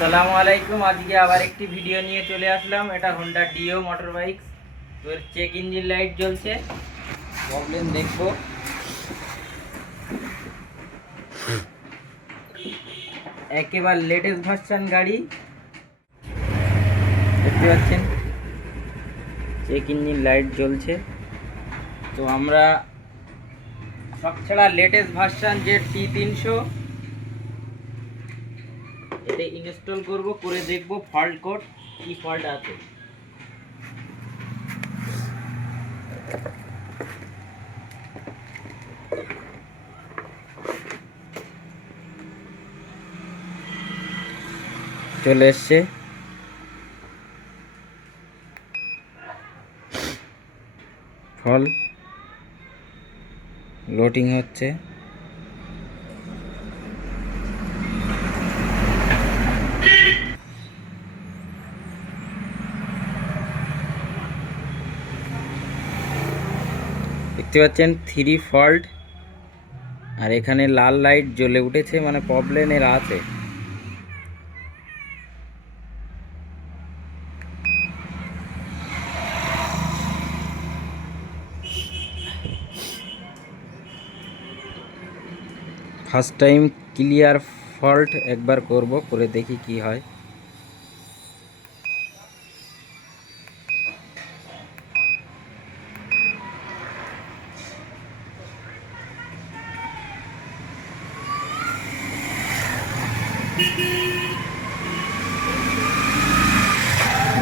আসসালামু আলাইকুম। আজকে আবার একটি ভিডিও নিয়ে চলে আসলাম। এটা হোন্ডা ডিও মোটর বাইক। তো এর চেক ইঞ্জিন লাইট জ্বলছে, প্রবলেম দেখবো। একেবারে লেটেস্ট ভার্সন গাড়ি, দেখতে পাচ্ছেন চেক ইঞ্জিন লাইট জ্বলছে। তো আমরা সব ছাড়া লেটেস্ট ভার্সন যে T300 এটা ইনস্টল করব, করে দেখব ফল্ট কোড কি ফল্ট আছে। চলে এসছে, ফল লোডিং হচ্ছে। দেখতে পাচ্ছেন 3 ফল্ট, আর এখানে লাল লাইট জ্বলে উঠেছে, মানে প্রবলেম এর আছে। ফার্স্ট টাইম ক্লিয়ার ফল্ট একবার করব, করে দেখি কি হয়।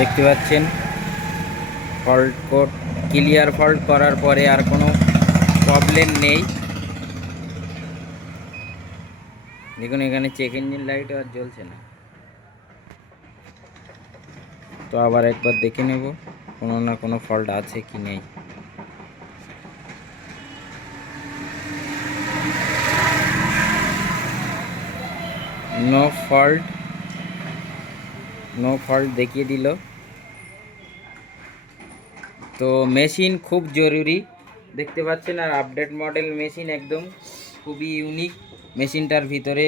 দেখতে পাচ্ছেন ফল্ট কোড ক্লিয়ার ফল্ট করার পরে আর কোনো প্রবলেম নেই। দেখুন এখানে চেক ইঞ্জিন লাইট আর জ্বলছে না। তো আবার একবার দেখে নেব কোনো না কোনো ফল্ট আছে কি নেই। নো ফল্ট দেখিয়ে দিল। তো মেশিন খুব জরুরি, দেখতে পাচ্ছেন, আর আপডেট মডেল মেশিন, একদম খুবই ইউনিক। মেশিনটার ভিতরে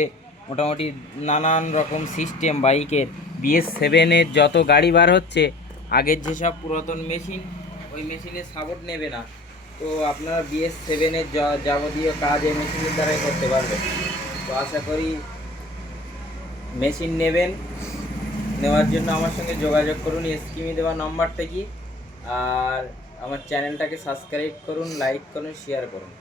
মোটামুটি নানান রকম সিস্টেম। বাইকের BS7-এর যত গাড়ি বার হচ্ছে, আগের যেসব পুরাতন মেশিন ওই মেশিনের সাপোর্ট নেবে না। তো আপনারা BS7-এর যাবতীয় কাজ এই মেশিনের দ্বারাই করতে পারবেন। তো আশা করি মেশিন নেওয়ার জন্য আমার সঙ্গে যোগাযোগ করুন স্ক্রিনে দেওয়া নম্বর থেকে। আর আমার চ্যানেলটাকে সাবস্ক্রাইব করুন, লাইক করুন, শেয়ার করুন।